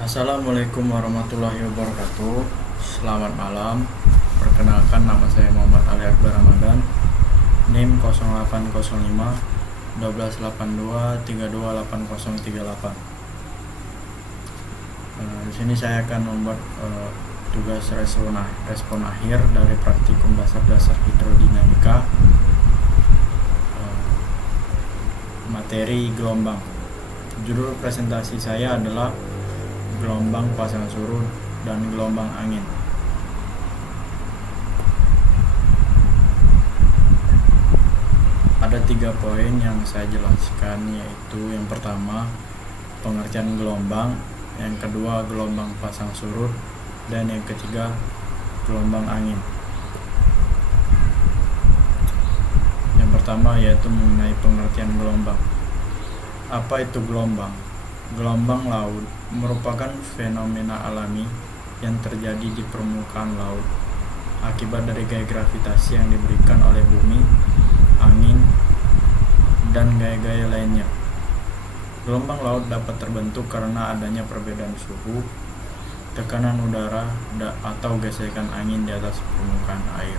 Assalamualaikum warahmatullahi wabarakatuh. Selamat malam. Perkenalkan, nama saya Muhammad Ali Akbar Ramadan. NIM 0805 1282 328038. Di sini saya akan membuat tugas respon akhir dari praktikum dasar-dasar hidrodinamika, materi gelombang. Judul presentasi saya adalah gelombang pasang surut dan gelombang angin. Ada 3 poin yang saya jelaskan, yaitu yang pertama pengertian gelombang, yang kedua gelombang pasang surut, dan yang ketiga gelombang angin. Yang pertama yaitu mengenai pengertian gelombang. Apa itu gelombang? Gelombang laut merupakan fenomena alami yang terjadi di permukaan laut akibat dari gaya gravitasi yang diberikan oleh bumi, angin, dan gaya-gaya lainnya. Gelombang laut dapat terbentuk karena adanya perbedaan suhu, tekanan udara, atau gesekan angin di atas permukaan air.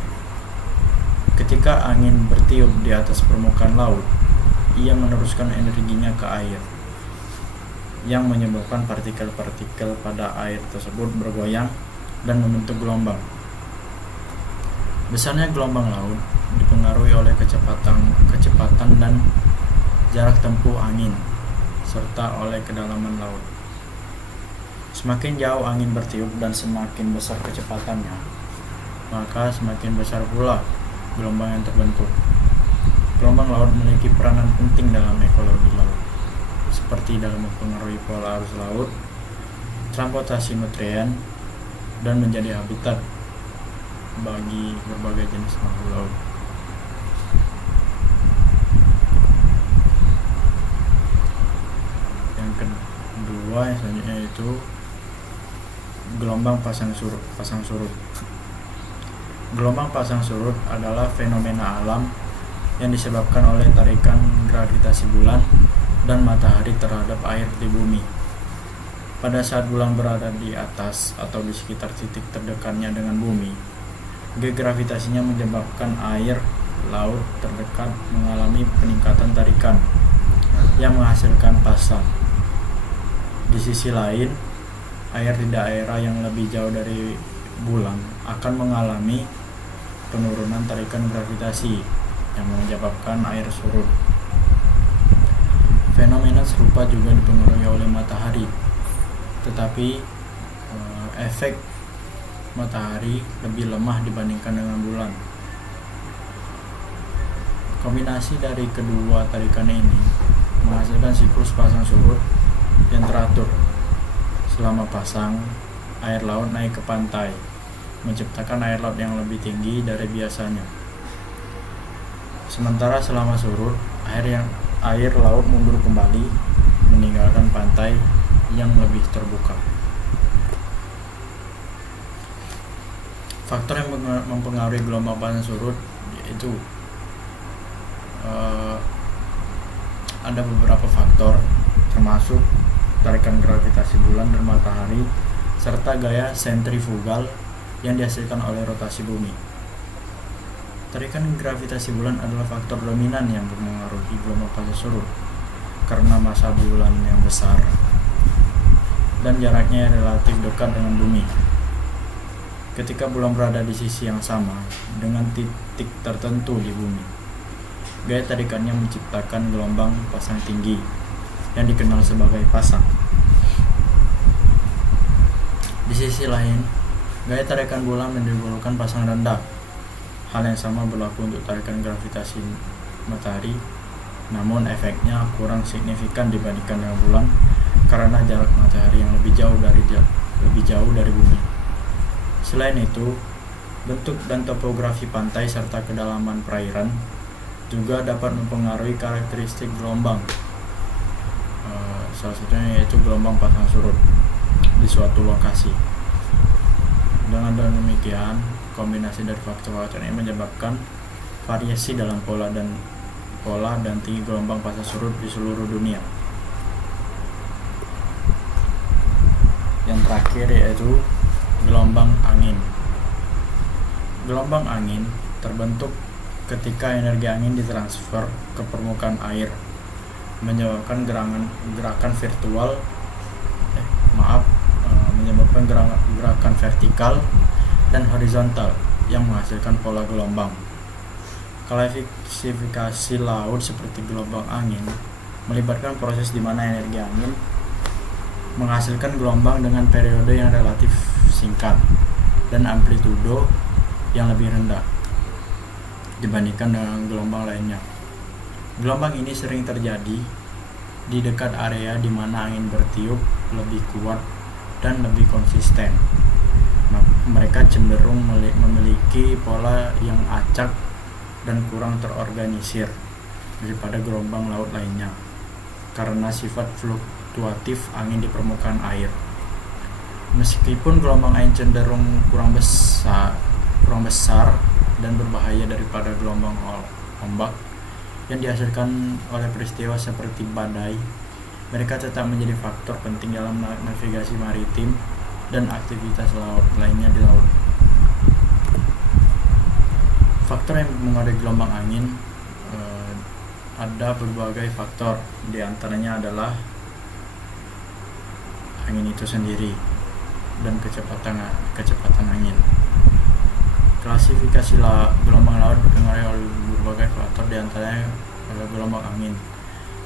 Ketika angin bertiup di atas permukaan laut, ia meneruskan energinya ke air, yang menyebabkan partikel-partikel pada air tersebut bergoyang dan membentuk gelombang. Besarnya gelombang laut dipengaruhi oleh kecepatan dan jarak tempuh angin, serta oleh kedalaman laut. Semakin jauh angin bertiup dan semakin besar kecepatannya, maka semakin besar pula gelombang yang terbentuk. Gelombang laut memiliki peranan penting dalam ekologi laut, seperti dalam mempengaruhi pola arus laut, transportasi nutrien, dan menjadi habitat bagi berbagai jenis makhluk laut. Yang kedua yang selanjutnya yaitu gelombang pasang surut. Gelombang pasang surut adalah fenomena alam yang disebabkan oleh tarikan gravitasi bulan dan matahari terhadap air di bumi. Pada saat bulan berada di atas atau di sekitar titik terdekatnya dengan bumi, gaya gravitasinya menyebabkan air laut terdekat mengalami peningkatan tarikan yang menghasilkan pasang. Di sisi lain, air di daerah yang lebih jauh dari bulan akan mengalami penurunan tarikan gravitasi yang menyebabkan air surut. Fenomena serupa juga dipengaruhi oleh matahari, tetapi efek matahari lebih lemah dibandingkan dengan bulan. Kombinasi dari kedua tarikan ini menghasilkan siklus pasang surut yang teratur. Selama pasang, air laut naik ke pantai, menciptakan air laut yang lebih tinggi dari biasanya. Sementara selama surut, air laut mundur kembali, meninggalkan pantai yang lebih terbuka. Faktor yang mempengaruhi gelombang pasang surut yaitu ada beberapa faktor, termasuk tarikan gravitasi bulan dan matahari, serta gaya sentrifugal yang dihasilkan oleh rotasi bumi. Tarikan gravitasi bulan adalah faktor dominan yang mempengaruhi gelombang pasang surut karena massa bulan yang besar dan jaraknya yang relatif dekat dengan bumi. Ketika bulan berada di sisi yang sama dengan titik tertentu di bumi, gaya tarikannya menciptakan gelombang pasang tinggi yang dikenal sebagai pasang. Di sisi lain, gaya tarikan bulan menimbulkan pasang rendah. Hal yang sama berlaku untuk tarikan gravitasi matahari, namun efeknya kurang signifikan dibandingkan dengan bulan karena jarak matahari yang lebih jauh dari bumi. Selain itu, bentuk dan topografi pantai serta kedalaman perairan juga dapat mempengaruhi karakteristik gelombang. Salah satunya yaitu gelombang pasang surut di suatu lokasi. Dengan demikian, kombinasi dari faktor-faktor ini menyebabkan variasi dalam pola dan tinggi gelombang pasang surut di seluruh dunia. yang terakhir yaitu gelombang angin. Gelombang angin terbentuk ketika energi angin ditransfer ke permukaan air, menyebabkan gerakan vertikal dan horizontal yang menghasilkan pola gelombang. Klasifikasi laut seperti gelombang angin melibatkan proses di mana energi angin menghasilkan gelombang dengan periode yang relatif singkat dan amplitudo yang lebih rendah dibandingkan dengan gelombang lainnya. Gelombang ini sering terjadi di dekat area di mana angin bertiup lebih kuat dan lebih konsisten. Mereka cenderung memiliki pola yang acak dan kurang terorganisir daripada gelombang laut lainnya karena sifat fluktuatif angin di permukaan air. Meskipun gelombang angin cenderung kurang besar dan berbahaya daripada gelombang ombak yang dihasilkan oleh peristiwa seperti badai, mereka tetap menjadi faktor penting dalam navigasi maritim dan aktivitas laut lainnya di laut. Faktor yang mengaruhi gelombang angin ada berbagai faktor, di antaranya adalah angin itu sendiri dan kecepatan angin. Klasifikasi gelombang laut dipengaruhi oleh berbagai faktor, di antaranya adalah gelombang angin.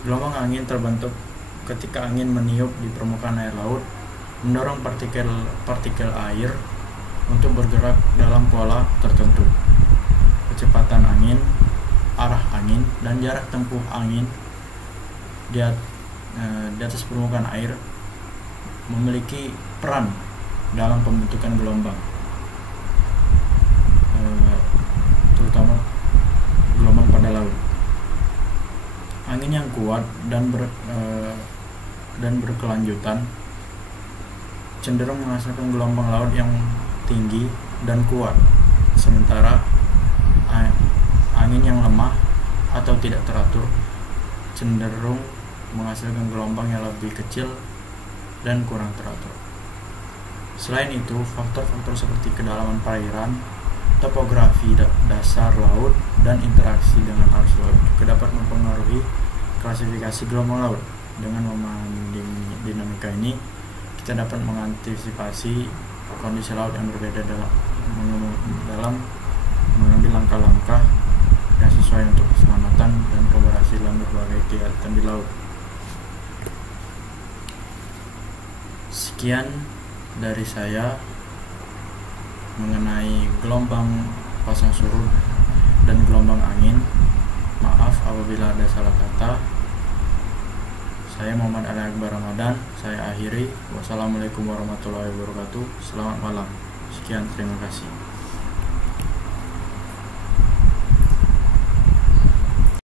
Gelombang angin terbentuk ketika angin meniup di permukaan air laut, mendorong partikel air untuk bergerak dalam pola tertentu. Kecepatan angin, arah angin, dan jarak tempuh angin di atas permukaan air memiliki peran dalam pembentukan gelombang, terutama gelombang pada laut. Angin yang kuat dan berkelanjutan cenderung menghasilkan gelombang laut yang tinggi dan kuat, sementara angin yang lemah atau tidak teratur cenderung menghasilkan gelombang yang lebih kecil dan kurang teratur. Selain itu, faktor-faktor seperti kedalaman perairan, topografi dasar laut, dan interaksi dengan arus laut juga dapat mempengaruhi klasifikasi gelombang laut. Dengan memahami dinamika ini, kita dapat mengantisipasi kondisi laut yang berbeda dalam mengambil langkah-langkah yang sesuai untuk keselamatan dan keberhasilan berbagai kegiatan di laut. Sekian dari saya mengenai gelombang pasang surut dan gelombang angin. Maaf apabila ada salah kata. Saya Muhammad Ali Akbar Ramadan. Saya akhiri. Wassalamualaikum warahmatullahi wabarakatuh. Selamat malam. Sekian, terima kasih.